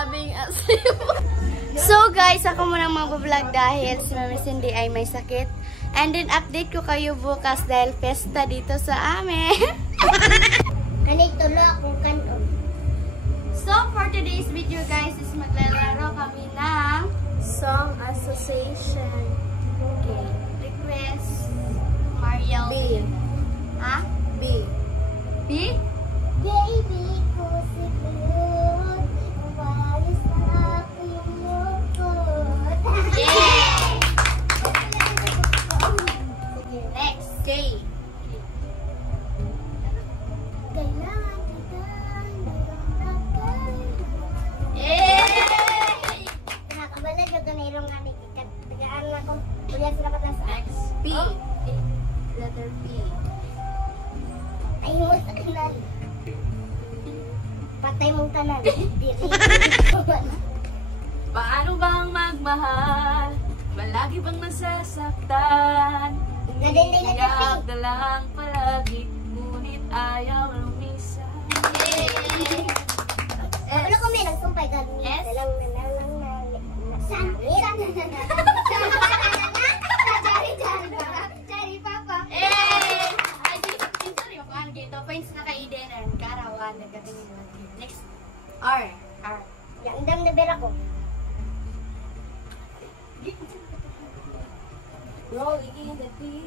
grabing asim. So guys, ako muna mag-vlog dahil si Mami Cindy ay may sakit. And then update ko kayo bukas dahil festa dito sa amin. Ganito lo akong kanon. So for today's video guys is maglalaro kami ng Song Association. okay, request Mariel B. Ha? B. B? Baby ko si Pilot, umalis na aking lungkot. Yeah! Next day. Kailangan kita, mayroong nagkailangan. Yay! Nakakabalag yung kanirong anik. Tagaan na kung ulit sila patang sa Next. P. Oh, letter P. Ay mo sa kanan. Patay mong tanan. Diri. Paano bang magmahal? Malagi bang nasasaktan? Nadinday na Umiiyak kasi. na lang palagi, ngunit ayaw lumisan. Yay! Ano kung may nagsumpay ka? S. Dalang Saan? Jari papa. Eh! Ay, sorry, mapahan dito. Points na kay Eden and Karawan. Nagkatingin natin. Next. R. R. Yang dam na bera ko. Rolling in the deep.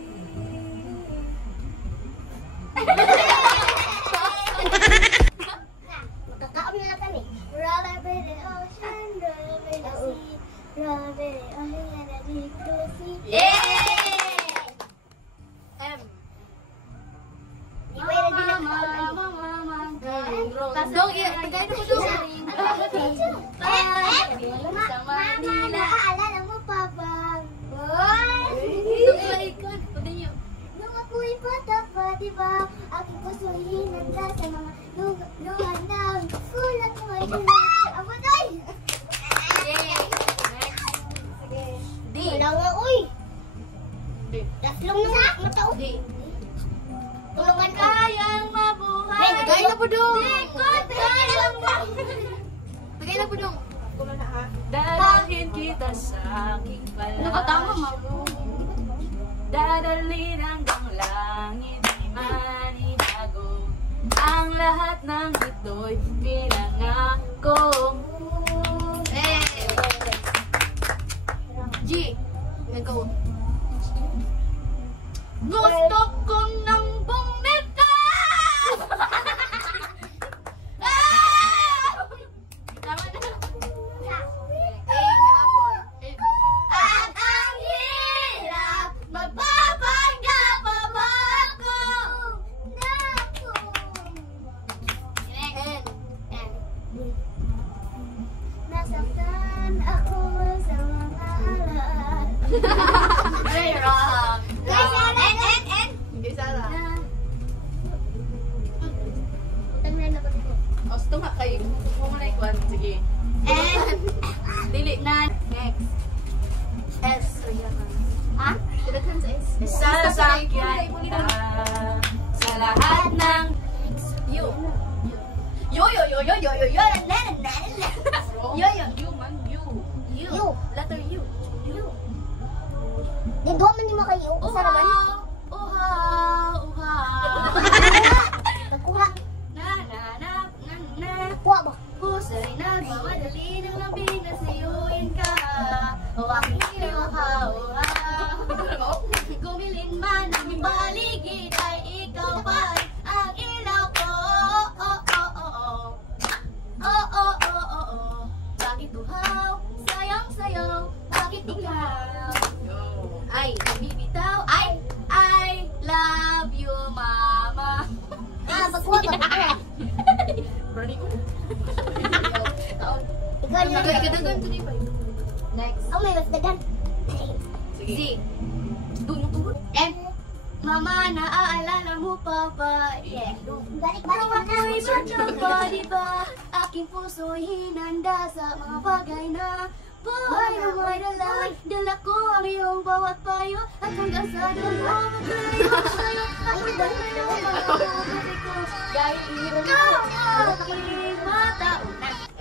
Makakaon na lang kami. Roll over the ocean, roll over the sea, roll over the ocean and the deep blue sea. Yay! M. Di ba yun din ang Dong, tagay na po dong. Mama, naaalala mo pa ba? Nung ako'y bata pa, di ba? Aking puso'y hinanda sa mga luhan na kulang mo ay abo doy! D. Wala nga, uy! D. Tatlong nung matao. D. Tulungan ka. Kayang mabuhay. Ben, tagay na po dong. Kayang mabuhay. Tagay na po dong. Dadalhin kita sa aking palayan. Nakatama, mamo. Dadalhin hanggang langit, di man itago. Ang lahat ng ito'y pinangako. G. Nag-go. Gusto kong nang bumitaw! Tama na. At ang hirap, magpapanggap pa ba ako? N. Nasaktan ako sa mga alat. Very wrong. Guys, N. Hindi sala. Utang na ako dito. O, stuma kayo. Kung muna ikuan. Sige. N. Dili na. Next. S. Ha? Tinaghan sa S. Sasakyan ka sa lahat ng U. Yo. Yo man. U. Letter U. Di doon man di makayo. Sa naman. Uha. Nagkuha. Na. Kuha ba? Pusa'y nagmamadali ng labing na sayuin ka. O aking inuha. Gumilin man ang baligid ay ikaw pa ang ilaw ko. Bakit uhaw? Sayang-sayaw. Bakit ikaw? Ay, bibitaw. I love you, mama. Magkuha ba? Berani ko. Ikaw na. Nagadagan to di ba? Next. Oh, may mas dagan. Z. Tungtun. M. Mama, naaalala mo pa ba? Yeah. Balik-balik mo na. Ako'y bata pa, di ba? Aking puso'y hinanda sa mga bagay na buhay na may dala. Dala ko ang iyong bawat payo at hanggang sa doon mo maglayo sa'yo. Ako ba na mga ko dahil iyong aking mata.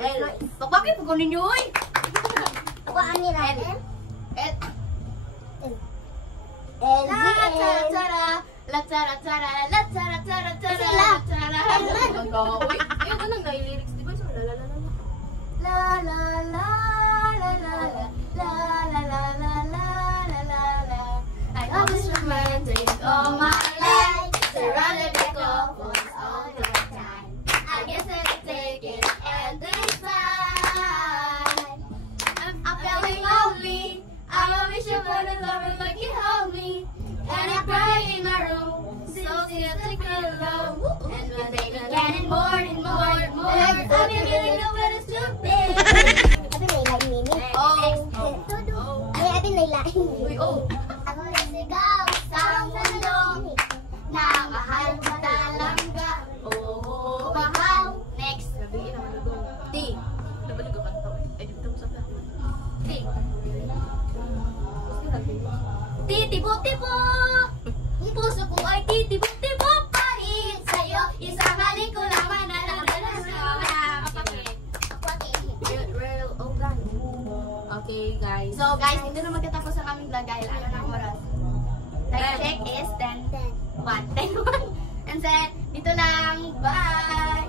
L. Pakpak. Grabe, pag ninyo, oy! Kuhaan ni natin. Et, LVL. la tara tara, la tara tara tara, Sila. la tara. Ayun. Uy, yung ganun na yung lyrics, di ba? So, la la la la. La la la la la la la la la la la la la la. I always remember it all my life. Surrounded by couples all the time. I guess I can take it at this time. I'm feeling lonely. I wish I would have loved like you held me. And I cry in my room, so still take it alone. And my baby getting more and more and more. I don't really know where to stupid. Abi nailain nini. Oh. Ay, abi nailain. Uy, oh. Ako nasigaw sa mundo na mahal ko talaga. Oh, Mahal. next. Sabihin naman ako. T. Nabalik ko kanta. Ay, dito mo sa T. Titibo-tibo. Puso ko ay titibo-tibo pa rin sa'yo. Isang halik ko lamang na real organ. Okay, guys. So, guys, hindi na magtatapos ang aming vlog dahil ano ng oras. Time check is 10. 1. 10. And then, dito lang. Bye!